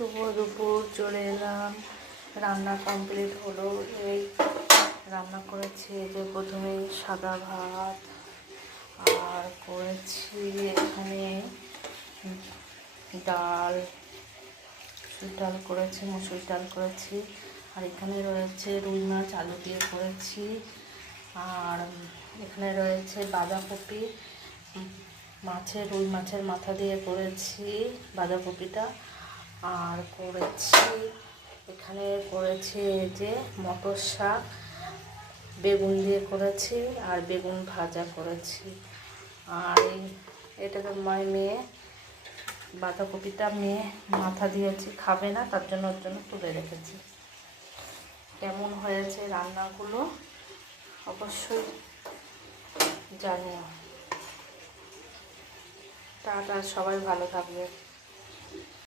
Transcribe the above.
শুভ দুপুর, চলে এলাম। রান্না কমপ্লিট হলো। এই রান্না করেছি, এই যে প্রথমে সাদা ভাত, আর করেছি এখানে ডাল, ডাল করেছি, মুসুর ডাল করেছি, আর এখানে রয়েছে রুই মাছ আলু দিয়ে করেছি, আর এখানে রয়েছে বাঁধাকপি, রুই মাছের মাথা দিয়ে করেছি বাঁধাকপিটা, আর করেছি যে মটর শাক বেগুন দিয়ে করেছি, আর বেগুন ভাজা করেছি। আর এটাকে মেয়ে বাঁধাকপিটা মাথা দিয়েছি, খাবে না, তার জন্য ওর জন্য তুলে রেখেছি। কেমন হয়েছে রান্নাগুলো অবশ্যই জানিও। টাটা, সবাই ভালো থাকবে।